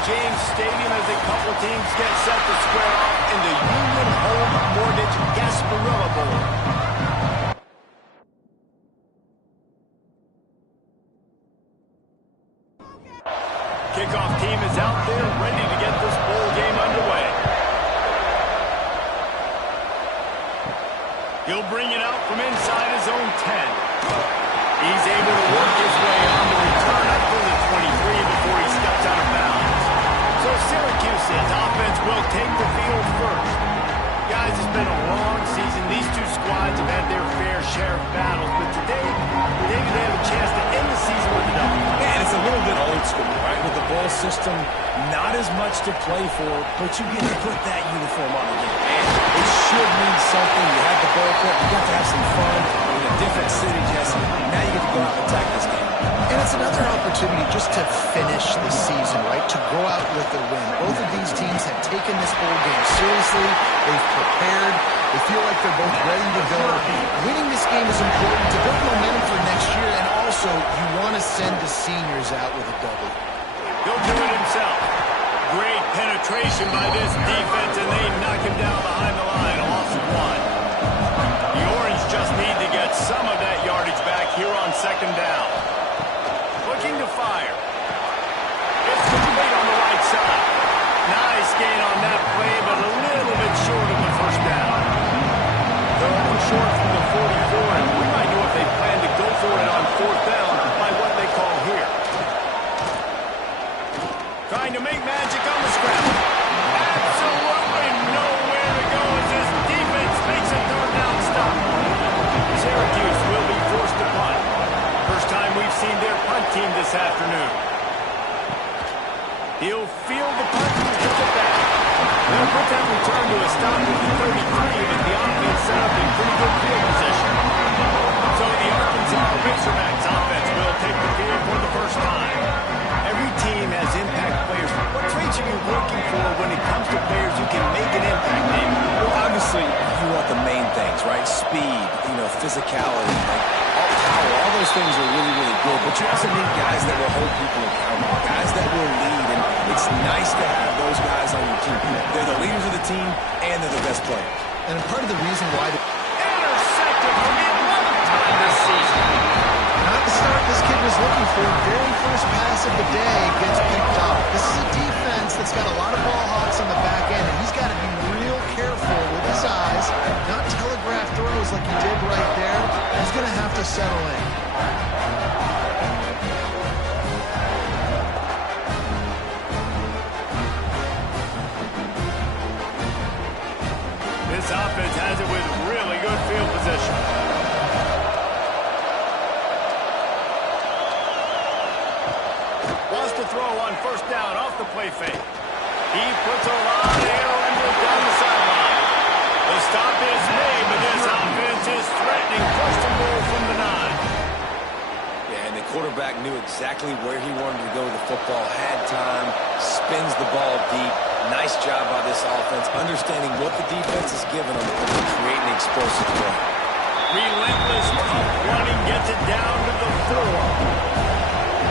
James Stadium as a couple teams get set to square off in the Union Home Mortgage Gasparilla Bowl. Kickoff team is out there ready to get this bowl game underway. He'll bring it out from inside his own 10. He's able to work his way on the return up to the 23 before he steps out of bounds. So Syracuse's offense will take the field first. Guys, it's been a long season. These two squads have had their fair share of battles, but today, maybe they have a chance to end the season with a W. Man, it's a little bit old school, right? With the bowl system, not as much to play for, but you get to put that uniform on again. And it should mean something. You had the bowl prep, you got to have some fun in a different city, Jesse. Now you get to go out and attack this game. And it's another opportunity just to finish the season, right? To go out with a win. Both of these teams have taken this bowl game seriously. They've prepared. They feel like they're both ready to go. Winning this game is important to build momentum for next year, and also you want to send the seniors out with a W. He'll do it himself. Great penetration by this defense, and they knock him down behind the line. A loss of 1. The Orange just need to get some of that yardage back here on second down. Looking to fire. It's complete on the right side. Nice gain on that play, but a little bit short of the first down. Third and short from the 44, and we might know if they plan to go for it on fourth down by what they call here. Trying to make magic on the scramble. Absolutely nowhere to go as this defense makes a third down stop. Syracuse will be forced to punt. First time we've seen their punt team this afternoon. He'll field the punt and kick it back. They'll put that return to a stop at the 33 with the offense set up in pretty good field position. So the Arkansas Razorbacks offense will take the field for the first time. Every team has impact players. What traits are you looking for when it comes to players who can make an impact, David? Well, obviously, you want the main things, right? Speed, physicality, power. All those things are really, really good. But you also need guys that will hold people accountable, guys that will lead. And it's nice to have those guys on your team. They're the leaders of the team, and they're the best players. And part of the reason why... Intercepted for the 11th time this season. Not the start this kid was looking for. Very first pass of the day gets picked off. This is a defense that's got a lot of ball hawks on the back end, and he's got to be real careful with his eyes, not telegraph throws like he did right there. He's going to have to settle in. This offense has it with really good field position. Wants to throw on first down off the play fake. He puts a lot of air under it down the sideline. The stop is made, but this offense is threatening first and goal from the 9. Yeah, and the quarterback knew exactly where he wanted to go with the football, had time, spins the ball deep. Nice job by this offense, understanding what the defense is giving them and creating an explosive play. Relentless tough running gets it down to the 4.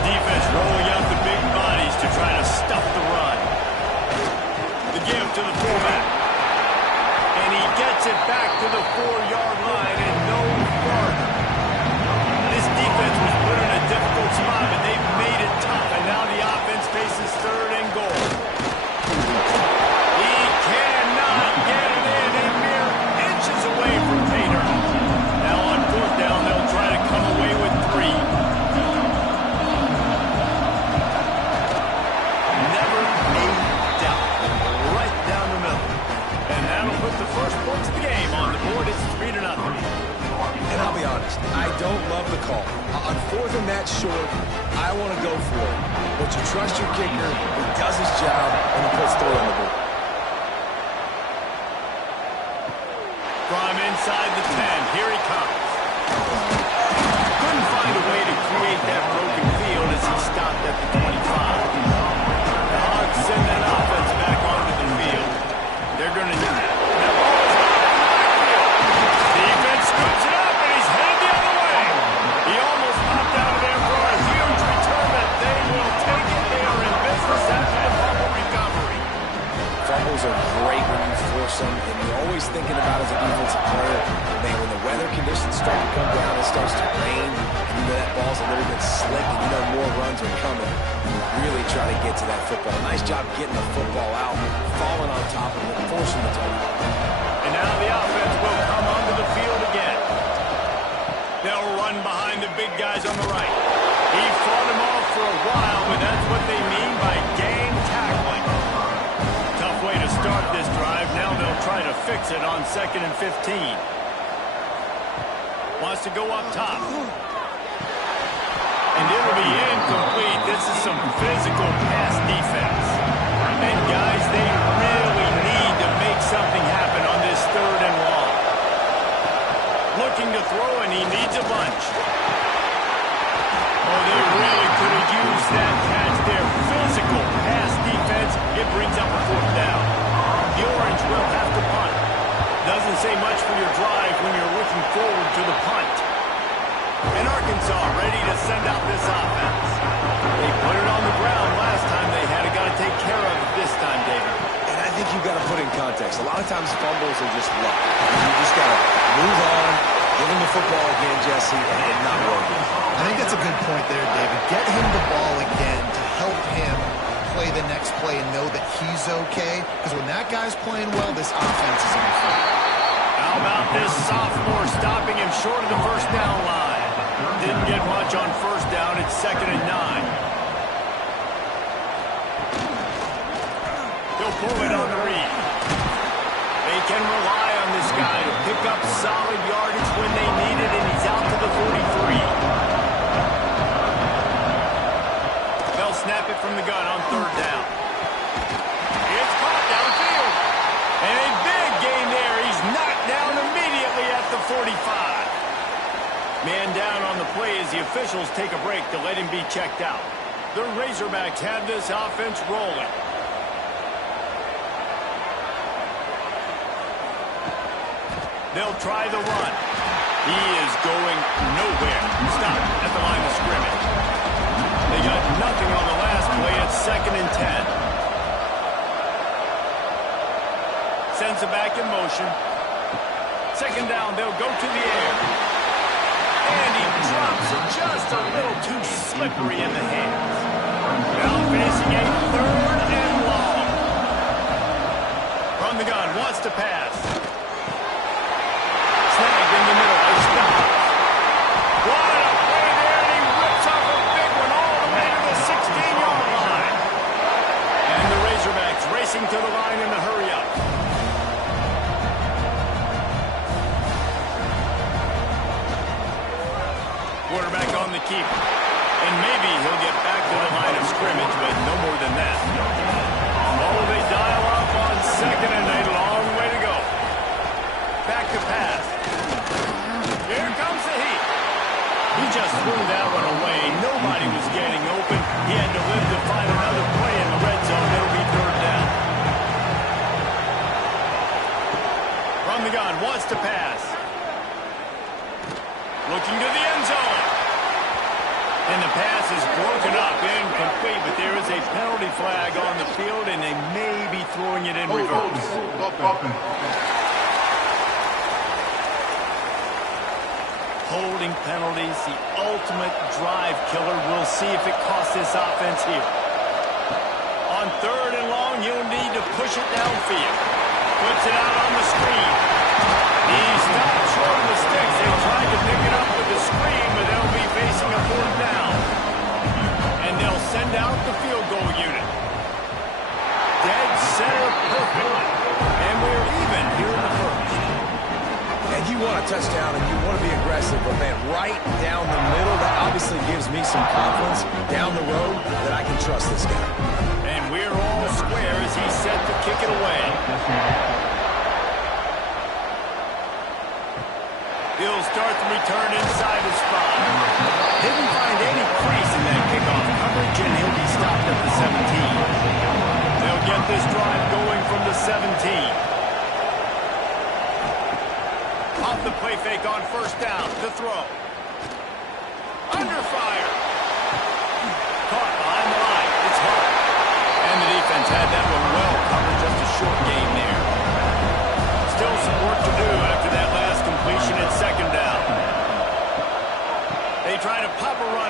Defense rolling out the big bodies to try to stuff the run. The give to the fullback. And he gets it back to the 4-yard line and no farther. This defense was put in a difficult spot, but they've made it tough, and now the offense faces third and goal. He cannot get it in, a mere inches away from Tater. Now on fourth down, they'll try to come away with 3. Never a doubt. Right down the middle. And that'll put the first points of the game on the board. It's 3-0. And I'll be honest, I don't love the call. On fourth and that short, I want to go for it. But you trust your kicker, he does his job, and he puts 3 on the board. From inside the 10, here he comes. Couldn't find a way to create that broken field as he stopped at the 25. The Hogs send that offense back onto the field. They're going to do that. That ball is out in the backfield. Defense scoops it up, and he's headed the other way. He almost popped out of there for a huge return, but they will take it. They are in business after the fumble ball's a little bit slick and you know more runs are coming, really try to get to that football. Nice job getting the football out, falling on top of it, forcing the turnover. And now the offense will come onto the field again. They'll run behind the big guys on the right. He fought him off for a while, but that's what they mean by game tackling. Tough way to start this drive. Now they'll try to fix it on 2nd and 15. Wants to go up top. And it'll be incomplete. This is some physical pass defense. And guys, they really need to make something happen on this 3rd and long. Looking to throw, and he needs a bunch. Oh, they really could have used that catch there. Physical pass defense. It brings up a 4th down. The Orange will have to punt. Doesn't say much for your drive when you're looking forward to the punt. And Arkansas ready to send out this offense. They put it on the ground last time they had it. Got to take care of it this time, David. And I think you've got to put in context. A lot of times fumbles are just luck. You just got to move on, give him the football again, Jesse, and not worry. I think that's a good point there, David. Get him the ball again to help him play the next play and know that he's okay. Because when that guy's playing well, this offense is on fire. How about this sophomore stopping him short of the 1st down line? Didn't get much on 1st down. It's 2nd and 9. He'll pull it on the read. They can rely on this guy to pick up solid yardage when they need it, and he's out to the 43. They'll snap it from the gun on 3rd down. It's caught downfield. And a big gain there. He's knocked down immediately at the 45. Man down on the play as the officials take a break to let him be checked out. The Razorbacks have this offense rolling. They'll try the run. He is going nowhere. Stop at the line of scrimmage. They got nothing on the last play. It's 2nd and 10. Sends it back in motion. 2nd down, they'll go to the air. And he drops it just a little too slippery in the hands. Now facing a 3rd and long. From the gun, wants to pass. Snagged in the middle, a stop. What a play there, and he rips off a big one all the way to the 16-yard line. And the Razorbacks racing to the line in the hurry-up. Quarterback on the keeper. And maybe he'll get back to the line of scrimmage, but no more than that. Oh, they dial up on 2nd and a long way to go. Back to pass. Here comes the heat. He just threw that one away. Nobody was getting open. He had to live to find another play in the red zone. It'll be 3rd down. From the gun, wants to pass. Looking to the end zone. And the pass is broken up, incomplete, but there is a penalty flag on the field, and they may be throwing it in reverse. Holding penalties, the ultimate drive killer. We'll see if it costs this offense here. On 3rd and long, you'll need to push it downfield. Puts it out on the screen. He stopped short of the sticks. They tried to pick it up with the screen, but they'll be facing a 4th down. And they'll send out the field goal unit. Dead center perfect. And we're even here in the 1st. And you want a touchdown and you want to be aggressive, but man, right down the middle, that obviously gives me some confidence down the road that I can trust this guy. And we're all square as he's set to kick it away. He'll start the return inside his spot. Didn't find any crease in that kickoff coverage, and he'll be stopped at the 17. They'll get this drive going from the 17. Off the play fake on 1st down to throw. Under fire. Caught behind the line. It's hard. And the defense had that one well covered. Just a short gain there. Still some work to do after that last completion at 2nd down. They try to pop a run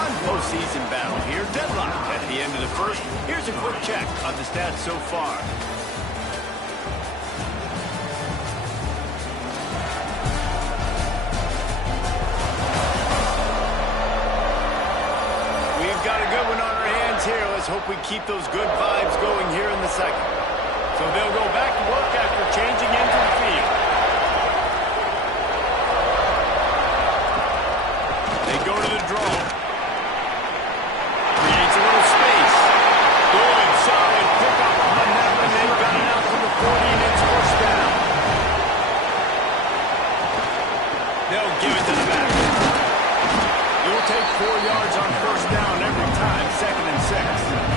fun postseason battle here. Deadlock at the end of the first. Here's a quick check on the stats so far. We've got a good one on our hands here. Let's hope we keep those good vibes going here in the second. So they'll go back to work after changing into the field. They go to the draw. Creates a little space. Good, solid pickup on that one. They've got it out to the 40, and it's first down. They'll give it to the back. You'll take 4 yards on first down every time, 2nd and 6.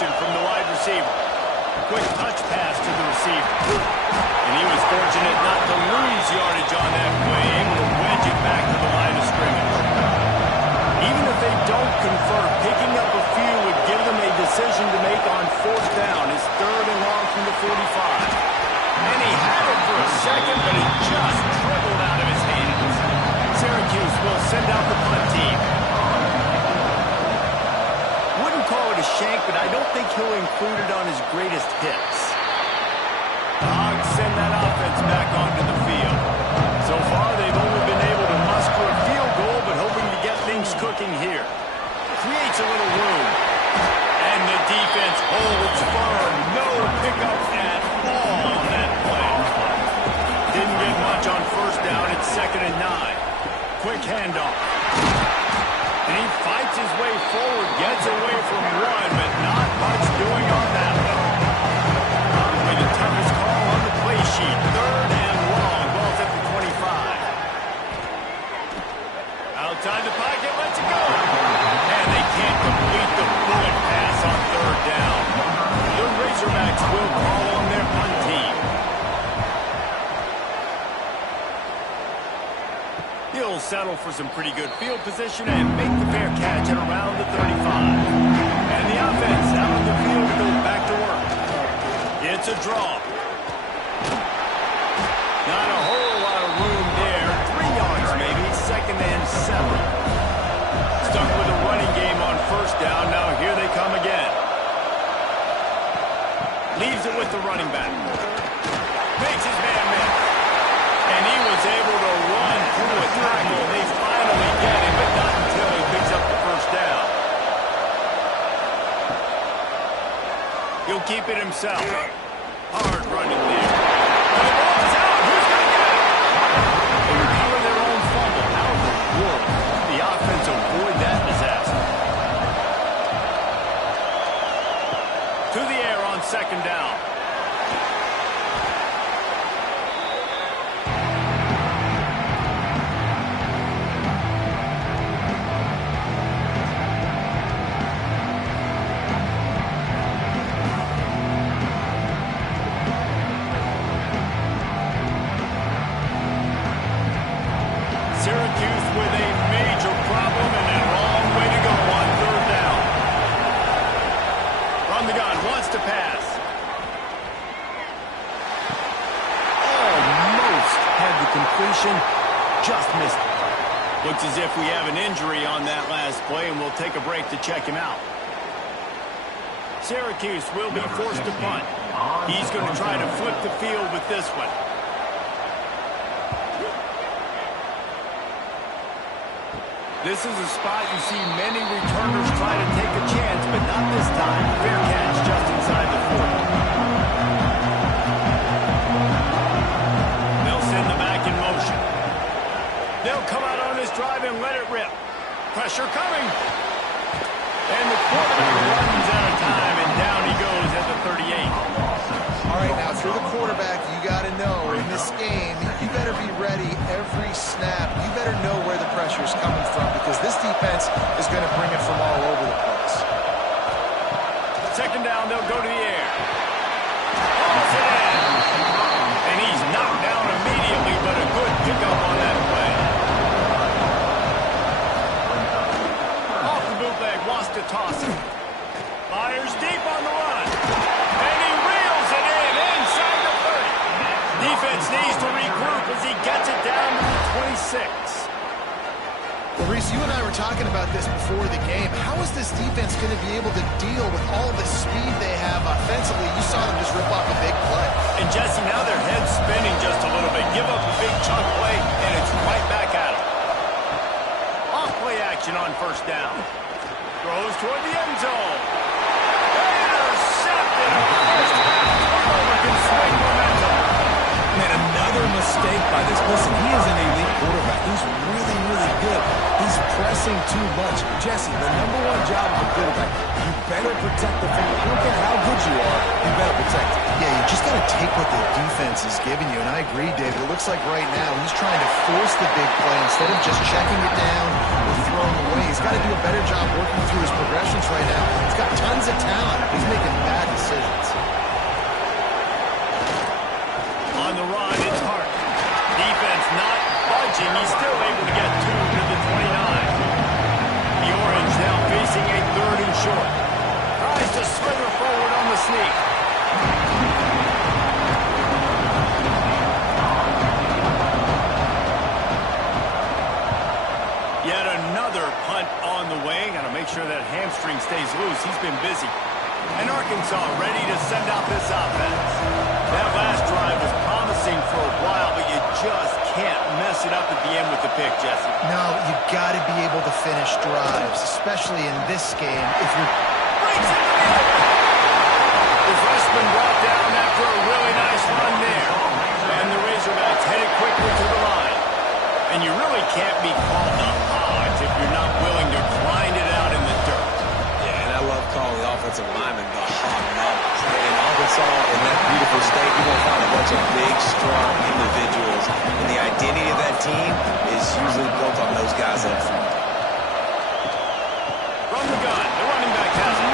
From the wide receiver. Quick touch pass to the receiver. And he was fortunate not to lose yardage on that play, able to wedge it back to the line of scrimmage. Even if they don't convert, picking up a few would give them a decision to make on 4th down. It's 3rd and long from the 45. And he had it for a second, but it just dribbled out of his hands. Syracuse will send out the punt team. Call it a shank, but I don't think he'll include it on his greatest hits. The Hogs send that offense back onto the field. So far, they've only been able to muster a field goal, but hoping to get things cooking here. Creates a little room. And the defense holds firm. No pickups at all on that play. Didn't get much on first down. It's 2nd and 9. Quick handoff. And he fights his way forward, gets away from one, but not much doing on that one. Probably the toughest call on the play sheet. 3rd and long. Ball's at the 25. Outside the pocket, lets it go. And they can't complete the bullet pass on 3rd down. The Razorbacks will call on their punt team. He'll settle for some pretty good field position and make the fair catch at around the 35. And the offense out on the field to go back to work. It's a draw. Not a whole lot of room there. 3 yards maybe, 2nd and 7. Stuck with a running game on first down. Now here they come again. Leaves it with the running back. Makes his man miss. And he was able to run through a tackle. They finally get him, but not until he picks up the first down. He'll keep it himself. Hard running there. And the ball's out. Who's going to get it? They recover their own fumble. How in the world the offense avoid that disaster? To the air on 2nd down. Syracuse with a major problem and a long way to go on 3rd down. From the gun, wants to pass. Almost had the completion, just missed it. Looks as if we have an injury on that last play, and we'll take a break to check him out. Syracuse will be forced to punt. He's going to try to flip the field with this one. This is a spot you see many returners try to take a chance, but not this time. Fair catch just inside the 40. They'll send the back in motion. They'll come out on this drive and let it rip. Pressure coming. And the quarterback runs out of time, and down he goes at the 38. All right, now if you're the quarterback, you got to know in this game, you better be ready every snap. You better know where the pressure is coming from because this defense is going to bring it from all over the place. 2nd down, they'll go to the air. Hauls it in. And he's knocked down immediately, but a good pickup on that play. Off the bootleg, wants to toss it. Fires deep on the run. And he reels it in inside the 30. Defense needs to regroup as he gets it down to 26. Well, Reese, you and I were talking about this before the game. How is this defense going to be able to deal with all the speed they have offensively? You saw them just rip off a big play. And, Jesse, now their head's spinning just a little bit. Give up a big chunk play, and it's right back at them. Off-play action on first down. Throws toward the end zone. Intercepted. First half turnover can swing momentum. Man, another mistake by this. Listen, he is an elite quarterback. He's really, really good. He's pressing too much. Jesse, the number one job of a quarterback, you better protect the football. Look at how good you are. You better protect it. Yeah, you just got to take what the defense is giving you. And I agree, David. It looks like right now he's trying to force the big play instead of just checking it down or throwing away. He's got to do a better job working through his progressions right now. He's got tons of talent. He's making bad decisions. On the run, it's Hart. Defense not budging. He's still able to get 2 to the 29. The Orange now facing a 3rd and short. Tries to slither forward on the sneak. Yet another punt on the way. Got to make sure that hamstring stays loose. He's been busy. And Arkansas ready to send out this offense. That last drive was promising for a while, but you just can't mess it up at the end with the pick, Jesse. No, you got to be able to finish drives, especially in this game. If you're Breaks into the open. The freshman brought down after a really nice run there. And the Razorbacks headed quickly to the line. And you really can't be called the Hogs if you're not willing to grind it out in the dirt. Yeah, and I love calling the offensive linemen the hog numbers. In Arkansas, in that beautiful state, you're going to find a bunch of big, strong individuals. And the identity of that team is usually built on those guys up front. From the gun, the running back has it.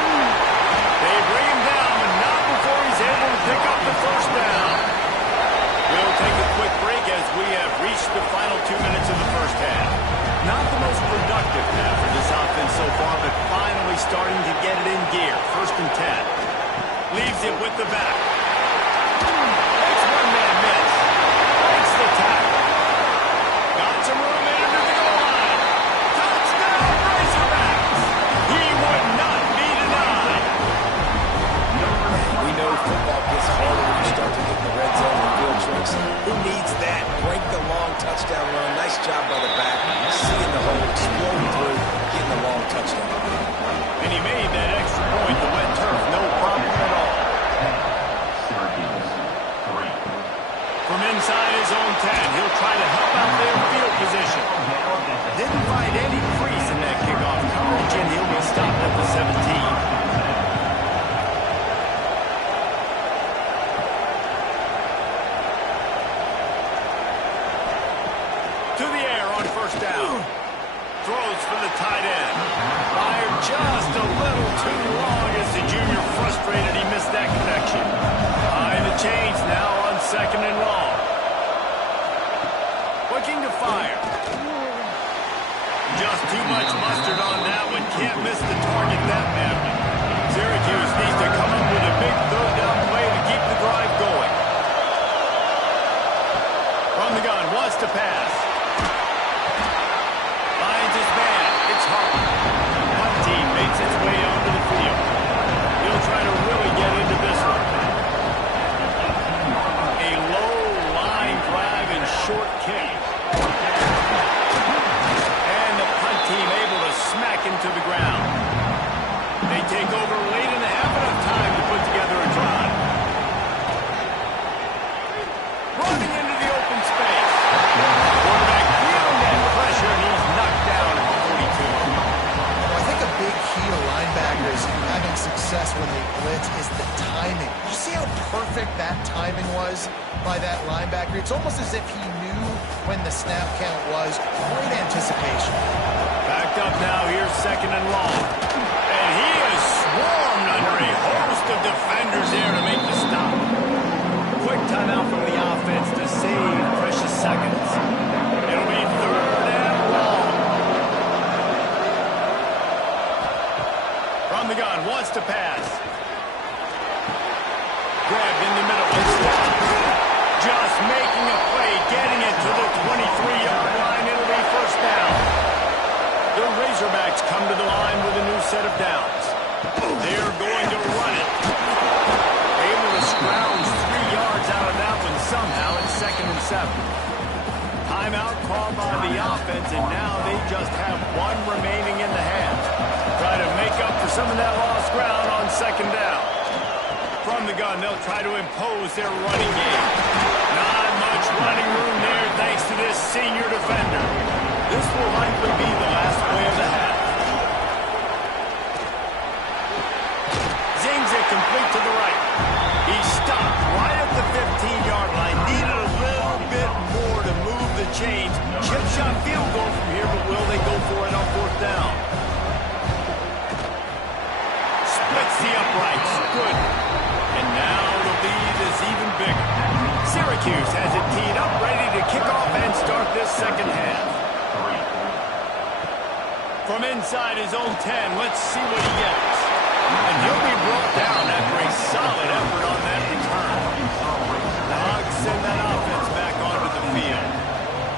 They bring him down, but not before he's able to pick up the first down. We'll take a quick break as we have reached the final 2 minutes of the first half. Not the most productive half for this offense so far, but finally starting to get it in gear. 1st and 10. Leaves it with the back. Makes one man miss. Breaks the tackle. Got some room into the goal line. Touchdown, Razorbacks. He would not be denied. We know football gets harder when you start to get the red zone and field tricks. Who needs that? Break the long touchdown run. Nice job by the back. Seeing the hole, exploding through, getting the long touchdown. And he made that extra point, the wet turf, no problem at all. Syracuse, 3. From inside his own 10, he'll try to help out their field position. Didn't find any crease in that kickoff coverage, and he'll be stopped at the 17. To the air on first down. Throws for the tight end. Fired just a little too long as the junior frustrated he missed that connection. Behind the chains now on 2nd and long. Looking to fire. Just too much mustard on that one. Can't miss the target that badly. Syracuse needs to come up with a big 3rd down play to keep the drive going. From the gun, wants to pass. Finds his man. It's Hart. One team makes its way onto the field. He'll try to really get into this one. A low line drive and short kick. And the punt team able to smack him to the ground. They take over late in the half, enough time to put together a drive. Running into the open space. Quarterback feeling that pressure, and he's knocked down at the 42. I think a big key to linebackers having success when they blitz is the timing. You see how perfect that timing was by that linebacker? It's almost as if he knew when the snap count was. Great anticipation. Backed up now, here's 2nd and long. And he is swarmed under a host of defenders there to make the stop. Quick timeout from the offense to save precious seconds. It'll be 3rd and long. From the gun, wants to pass. Grabbed in the middle and stopped. Just making a play, getting it to the 23-yard line. 7. Timeout called by the offense, and now they just have one remaining in the half. Try to make up for some of that lost ground on second down. From the gun, they'll try to impose their running game. Not much running room there thanks to this senior defender. This will likely be the last play of the half. Zings it complete to the right. He stopped right at the 15-yard line. Needed a little bit more to move the chains. Chip shot field goal from here, but will they go for it on fourth down? Splits the uprights. Good. And now the lead is even bigger. Syracuse has it teed up, ready to kick off and start this second half. From inside his own 10, let's see what he gets. And he'll be brought down after a solid effort on that return. The Hogs send that offense back onto the field.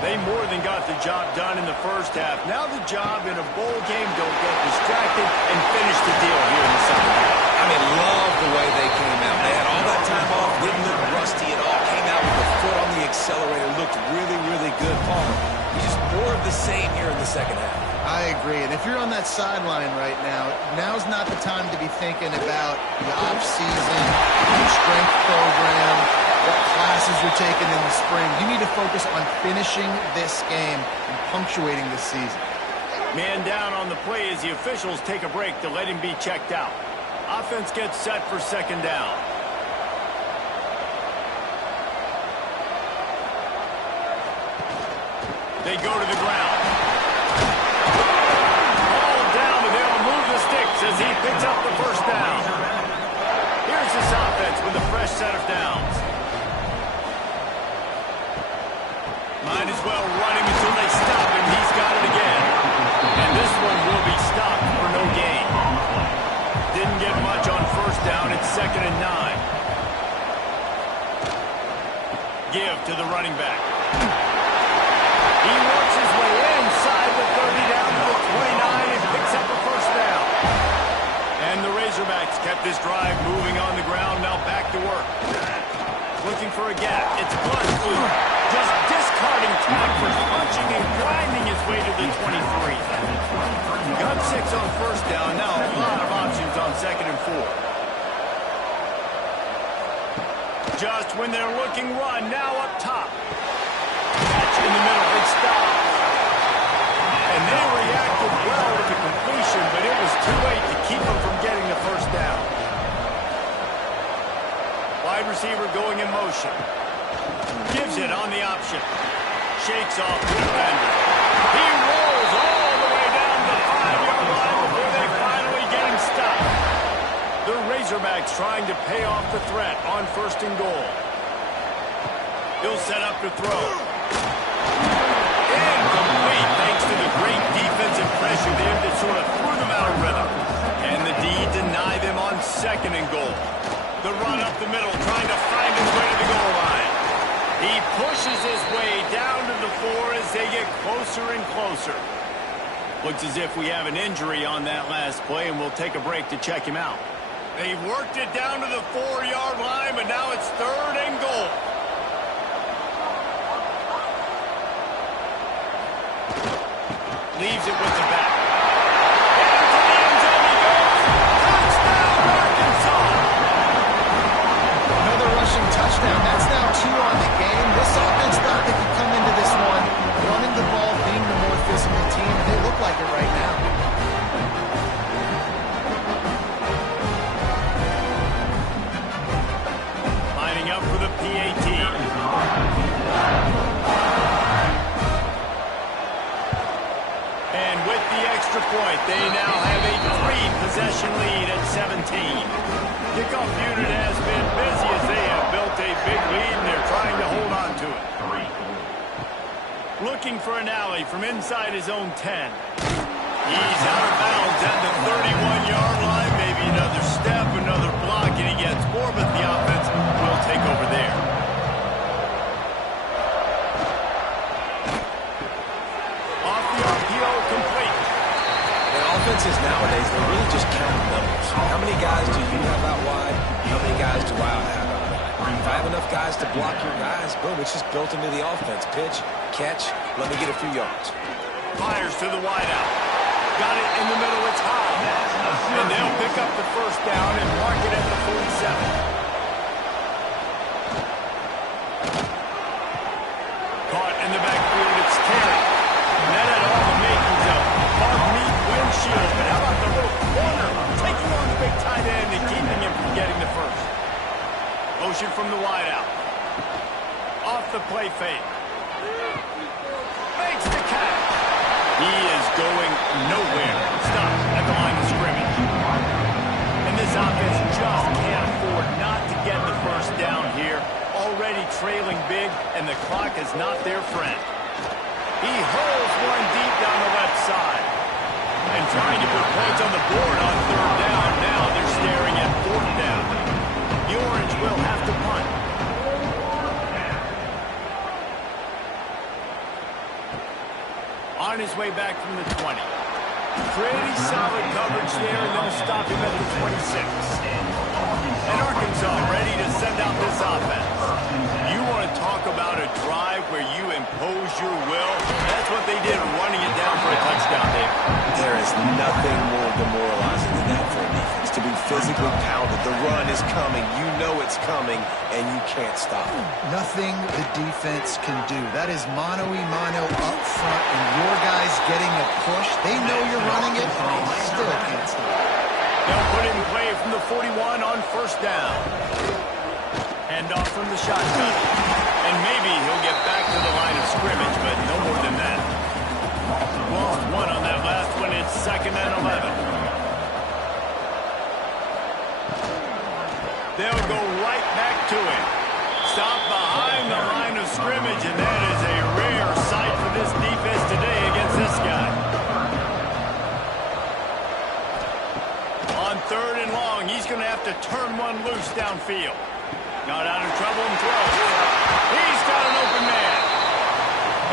They more than got the job done in the first half. Now the job in a bowl game, don't get distracted and finish the deal here in the second half. I mean, love the way they came out. They had all that time off, didn't look rusty at all. Came out with the foot on the accelerator, looked really, really good. Palmer, he's just more of the same here in the second half. I agree. And if you're on that sideline right now, now's not the time to be thinking about the off-season, your strength program, what classes you're taking in the spring. You need to focus on finishing this game and punctuating this season. Man down on the play as the officials take a break to let him be checked out. Offense gets set for second down. They go to the ground. Ball down, and they'll move the sticks as he picks up the first down. Here's this offense with a fresh set of downs. Might as well run him until they stop him. He's got it again. And this one will be stopped for no gain. Didn't get much on first down. It's 2nd and 9. Give to the running back. He works his way inside the 30 down to the 29 and picks up a first down. And the Razorbacks kept this drive moving on the ground. Now back to work. Looking for a gap. It's Blunt. Just discarding tackles, punching and grinding his way to the 23. Got 6 on first down. Now a lot of options on 2nd and 4. Just when they're looking run, now up top. Catch in the middle, big stop. And they reacted well with the completion, but it was too late to keep them from getting the first down. Wide receiver going in motion. Gives it on the option. Shakes off the defender. He rolls all the way down the 5-yard line before they finally get him stopped. The Razorbacks trying to pay off the threat on 1st and goal. He'll set up to throw. Incomplete thanks to the great defensive pressure there that sort of threw them out of rhythm. And the D deny them on 2nd and goal. The run up the middle, trying to find his way to the goal line. He pushes his way down to the 4 as they get closer and closer. Looks as if we have an injury on that last play, and we'll take a break to check him out. They've worked it down to the 4-yard line, but now it's 3rd and goal. Leaves it with the back. Into the end zone he goes. Touchdown, Arkansas! Another rushing touchdown. That's now 2 on the game. This offense thought they could come into this one running the ball, being the more physical team, and they look like it right now. Lining up for the PAT. And with the extra point, they now have a 3-possession lead at 17. Kickoff unit has been busy as they have built a big lead, and they're trying to hold on to it. Looking for an alley from inside his own 10. He's out of bounds at the 31-yard line. Maybe another step, another block, and he gets more, but the offense will take over there. Off the RPO, complete. And offenses nowadays, they're really just counting numbers. How many guys do you have out wide? How many guys do I have out wide? If I have enough guys to block your guys, boom, it's just built into the offense. Pitch, catch, let me get a few yards. Fires to the wideout. Got it in the middle, it's high. And they'll pick up the first down and mark it at the 47. Caught in the backfield, it's Terry. And that had all the makings of neat windshield. But how about the little corner taking on the big tight end and keeping him from getting the first? Motion from the wideout. Off the play fake. Makes the catch. He is going nowhere. Stop at the line of scrimmage. And this offense just can't afford not to get the first down here. Already trailing big, and the clock is not their friend. He hurls one deep down the left side. And trying to put points on the board on third down. Now they're staring at fourth down. The Orange will have to punt. On his way back from the 20. Pretty solid coverage there, and they'll stop him at the 26. And Arkansas ready to send out this offense. You want to talk about a drive where you impose your will? That's what they did, running it down for a touchdown there. There is nothing more demoralizing than that for a defense. To be physically pounded, the run is coming, you know it's coming, and you can't stop it. Nothing the defense can do. That is mano-a-mano up front, and your guys getting a push. They know you're running it, and they still can't stop it. They'll put it in play from the 41 on first down. Hand off from the shotgun. And maybe he'll get back to the line of scrimmage, but no more than that. Lost one on that last one. It's 2nd and 11. They'll go right back to him. Stop behind the line of scrimmage, and that is a rare sight for this defense today against this guy. On 3rd and long, he's going to have to turn one loose downfield. Got out of trouble and throws. He's got an open man.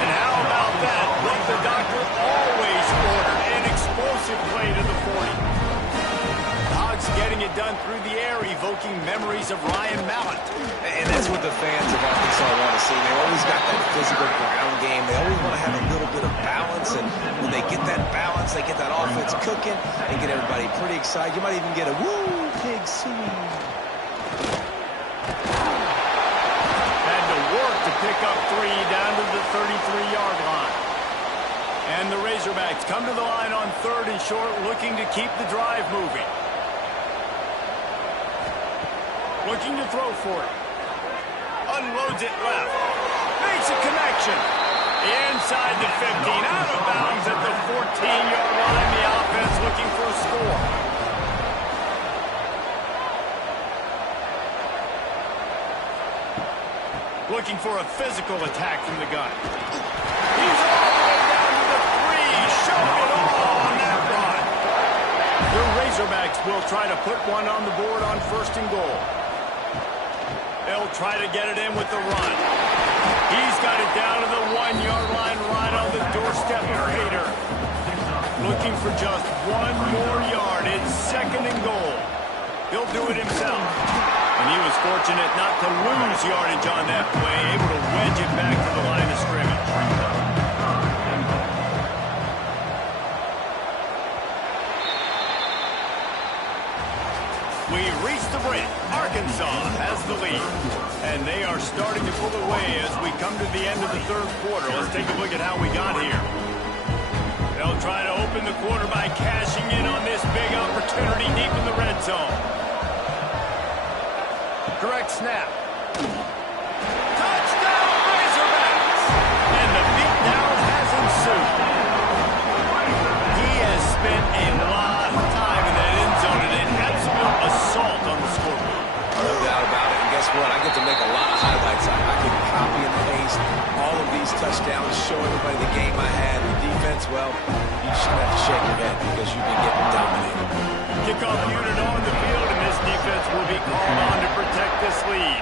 And how about that? Like the doctor always ordered, an explosive play to the 40. Hogs getting it done through the air, evoking memories of Ryan Mallett. And that's what the fans of Arkansas want to see. They've always got that physical ground game. They always want to have a little bit of balance, and when they get that balance, they get that offense cooking and get everybody pretty excited. You might even get a woo, pig singing. Had to work to pick up 3 down to the 33-yard line. And the Razorbacks come to the line on 3rd and short, looking to keep the drive moving. Looking to throw for it. Unloads it left. Makes a connection. Inside the 15. Out of bounds at the 14-yard line. The offense looking for a score. Looking for a physical attack from the gun. He's all the way down to the 3. Showing it all on that run. The Razorbacks will try to put one on the board on 1st and goal. They'll try to get it in with the run. He's got it down to the 1-yard line, right on the doorstep of Pater. Looking for just 1 more yard. It's 2nd and goal. He'll do it himself. And he was fortunate not to lose yardage on that play, able to wedge it back to the line of scrimmage. We reach the break. Arkansas has the lead. And they are starting to pull away as we come to the end of the 3rd quarter. Let's take a look at how we got here. They'll try to open the quarter by cashing in on this big opportunity deep in the red zone. Direct snap. Touchdown, Razorbacks! And the beatdown has ensued. He has spent a lot of time in that end zone and an absolute assault on the scoreboard. No doubt about it. And guess what? I get to make a lot of highlights. I can copy and paste all of these touchdowns, show everybody the game I had. The defense, well, you just have to shake your head because you've been getting dominated. Kickoff unit on the field, and this defense will be called on to protect this lead.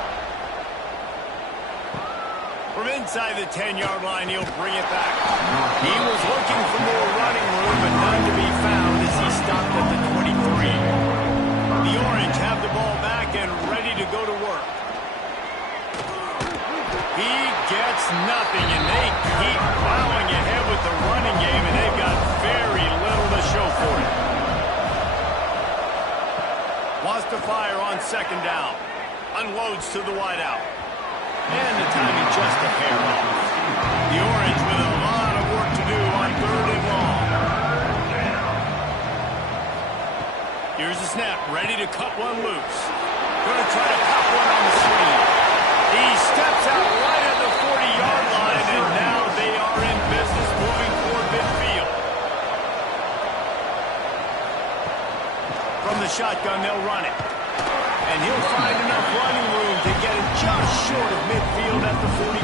From inside the 10-yard line, he'll bring it back. He was looking for more running room, but none to be found as he stopped at the 23. The Orange have the ball back and ready to go to work. He gets nothing, and they keep plowing ahead with the running game, and they've got very little to show for it. Wants to fire on second down. Unloads to the wideout. And the timing just a hair off. The Orange with a lot of work to do on third and long. Here's the snap, ready to cut one loose. Going to try to pop one on the screen. He steps out right at the 40-yard line, and now they are in business moving toward midfield. From the shotgun, they'll run it. And he'll find enough running room to get it just short of midfield at the 49.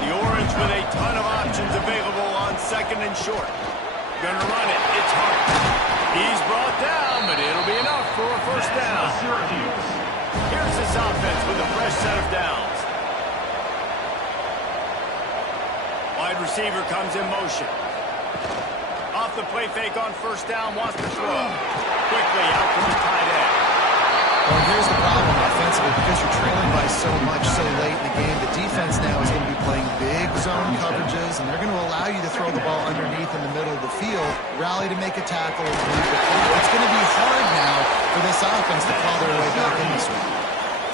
The Orange with a ton of options available on second and short. Gonna run it. It's Hart. He's brought down, but it'll be enough for a first down. Syracuse. Here's this offense with a fresh set of downs. Wide receiver comes in motion. Off the play fake on first down, wants to throw. Quickly out from the tight end. Well, here's the problem offensively, because you're trailing by so much so late in the game. The defense now is going to be playing big zone coverages, and they're going to allow you to throw the ball underneath in the middle of the field, rally to make a tackle. It's going to be hard now for this offense to claw their way back in this one.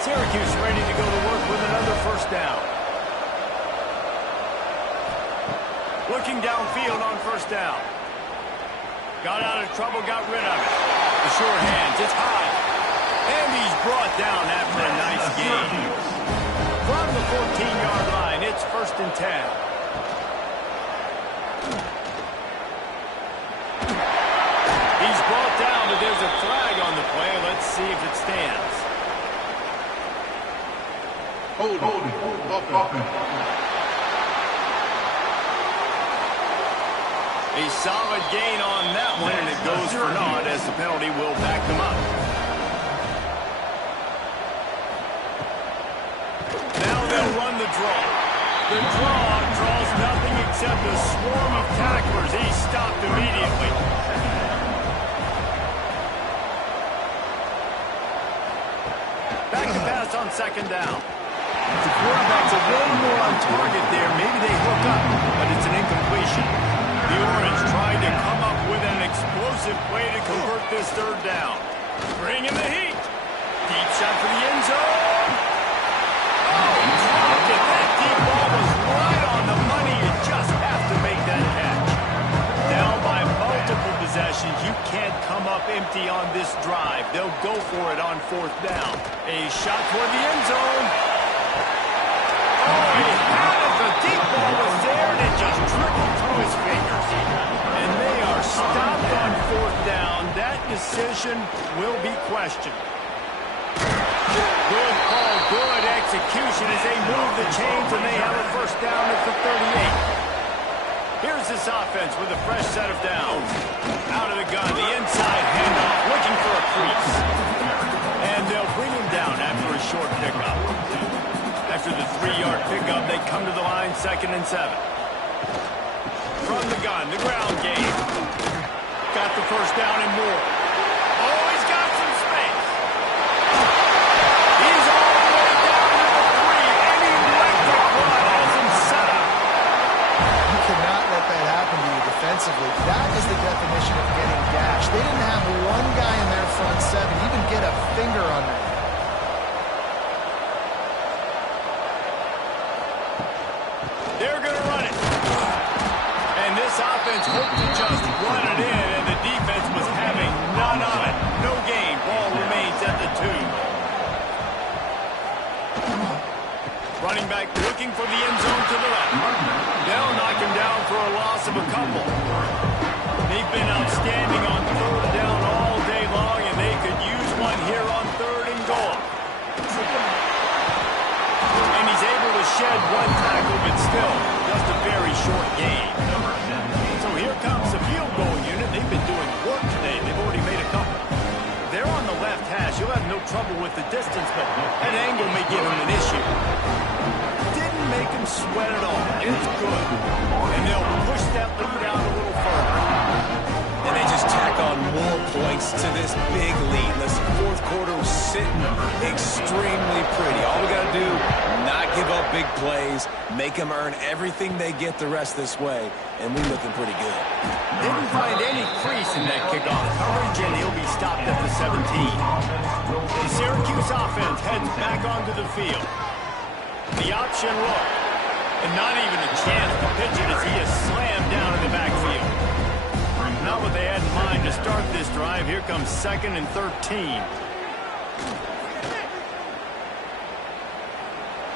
Syracuse ready to go to work with another first down. Looking downfield on first down. Got out of trouble, got rid of it. The short hands, it's high. And he's brought down after a nice game. From the 14-yard line, it's first and 10. He's brought down, but there's a flag on the play. Let's see if it stands. Holding. A solid gain on that one, and it goes for naught as the penalty will back them up. Now they'll run the draw. The draw draws nothing except a swarm of tacklers. He's stopped immediately. Back to pass on second down. The quarterback's a little more on target there. Maybe they hook up, but it's an incompletion. The Orange trying to come up with an explosive play to convert this third down. Bringing the heat. Deep shot for the end zone. Oh, he dropped it. That deep ball was right on the money. You just have to make that catch. Down by multiple possessions. You can't come up empty on this drive. They'll go for it on fourth down. A shot toward the end zone. Oh, he had it. The deep ball was there, and it just trickled through his fingers. And they are stopped on fourth down. That decision will be questioned. Good call, good execution as they move the chains, and they have a first down at the 38. Here's this offense with a fresh set of downs. Out of the gun, the inside handoff, looking for a crease. And they'll bring him down after a short pickup. After the 3-yard pickup, they come to the line, 2nd and 7. From the gun, the ground game. Got the first down and more. Oh, he's got some space. He's all the way down to the 3, and he wrecked the run as him set up. You cannot let that happen to you defensively. That is the definition of getting gashed. They didn't have one guy in their front 7 even get a finger on that. They're going to run it. And this offense hoped to just run it in, and the defense was having none of it. No gain. Ball remains at the 2. Running back looking for the end zone to the left. They'll knock him down for a loss of a couple. They've been outstanding on third down all day long, and they could use one here on 3rd and goal. And he's able to shed one tackle, but still just a very short gain. So here comes the field goal unit. They've been doing work today. They've already made a couple. They're on the left hash. You'll have no trouble with the distance, but that angle may give him an issue. Didn't make him sweat at all. It's good. And they'll push that lead out a little further. And they just tack on more points to this big lead. Listen, fourth quarter was sitting extremely pretty. All we got to do, not give up big plays, make them earn everything they get the rest this way, and we're looking pretty good. Didn't find any crease in that kickoff coverage, and he'll be stopped at the 17. The Syracuse offense heads back onto the field. The option look, and not even a chance to pitch it as he is slammed down in the backfield. Not what they had in mind to start this drive. Here comes 2nd and 13.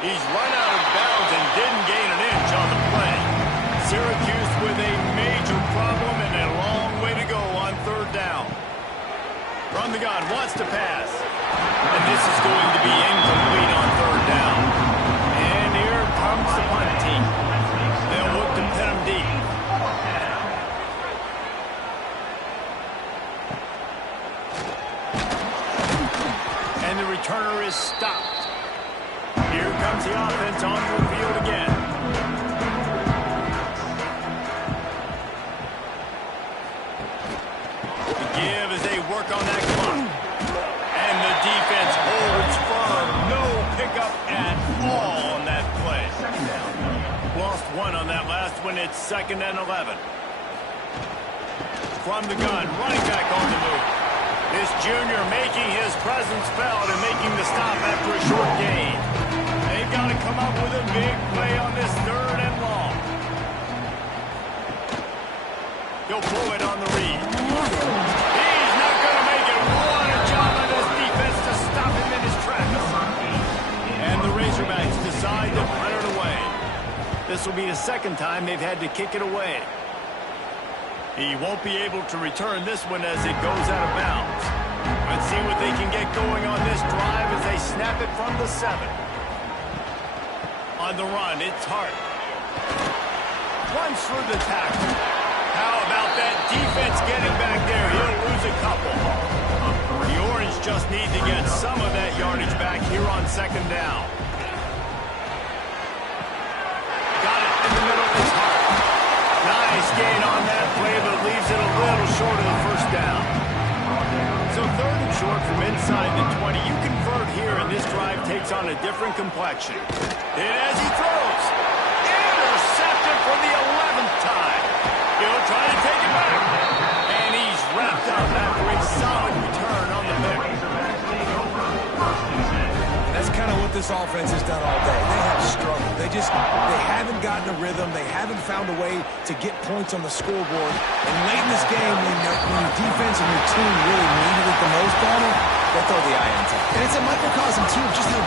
He's run out of bounds and didn't gain an inch on the play. Syracuse with a major problem and a long way to go on 3rd down. From the gun, wants to pass. And this is going to be incomplete on 3rd down. And here comes the punt team. They'll look to pin him deep. And the returner is stopped. Here comes the offense onto the field again. The give as they work on that clock. And the defense holds firm. No pickup at all on that play. Lost one on that last one. It's 2nd and 11. From the gun, running back on the move. This junior making his presence felt and making the stop after a short gain. They've got to come up with a big play on this 3rd and long. He'll blow it on the read. He's not going to make it. What a job on this defense to stop him in his tracks. And the Razorbacks decide to punt it away. This will be the 2nd time they've had to kick it away. He won't be able to return this one as it goes out of bounds. Let's see what they can get going on this drive as they snap it from the 7. On the run, it's Hart. Runs through the tackle. How about that defense getting back there? He'll lose a couple. The Orange just need to get some of that yardage back here on 2nd down. Got it in the middle. It's Hart. Nice gain on that play, but leaves it a little short of the 1st down. So 3rd and short from inside the 20. You convert here, and this drive takes on a different complexion. And as he throws, intercepted for the 11th time. He'll try to take it back. And he's wrapped up after a solid return on the pick. That's kind of what this offense has done all day. They have struggled. They haven't gotten a rhythm. They haven't found a way to get points on the scoreboard. And late in this game, when your defense and your team really needed it the most, Donald, they throw the eye on top. And it's a microcosm, too, of just how